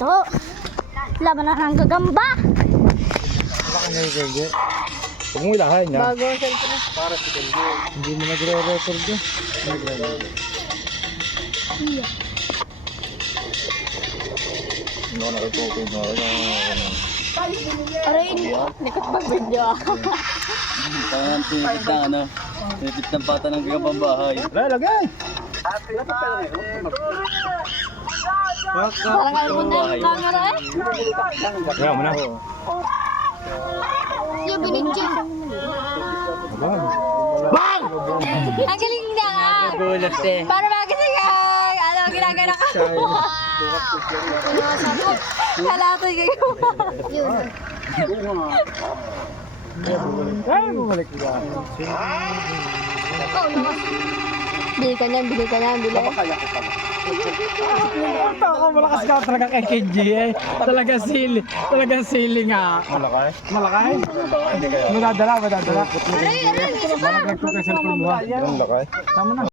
Ito. Laban na ng gagamba. Huwag mo ilahan niya. Bago ang cellphone. Para si Kelvin. Hindi mo nagre-record yun. Iya. Hindi ako nakitukoy mo. Aray, nikot mag-video ako. Parang tinitip na ano, tinitip ng pata ng gagambang-bahay. Lagay! Parang album na yung camera eh. Kaya mo na. Yung binidyo. Bang! Ang galing niya nga. Gulat eh. Para magising ka. Ano, ginagana ka. Kalatoy kayo. Ay, bumalik ka. Bili ka niyan, bili ka niyan, bili. Ako malakas ka talaga kay Kenji eh. Talagang sili nga. Malakay? Malakay? Hindi kaya. Madadala. Aray, aray, isa pa. Malakay ko kay cellphone mo ha. Malakay? Tama na.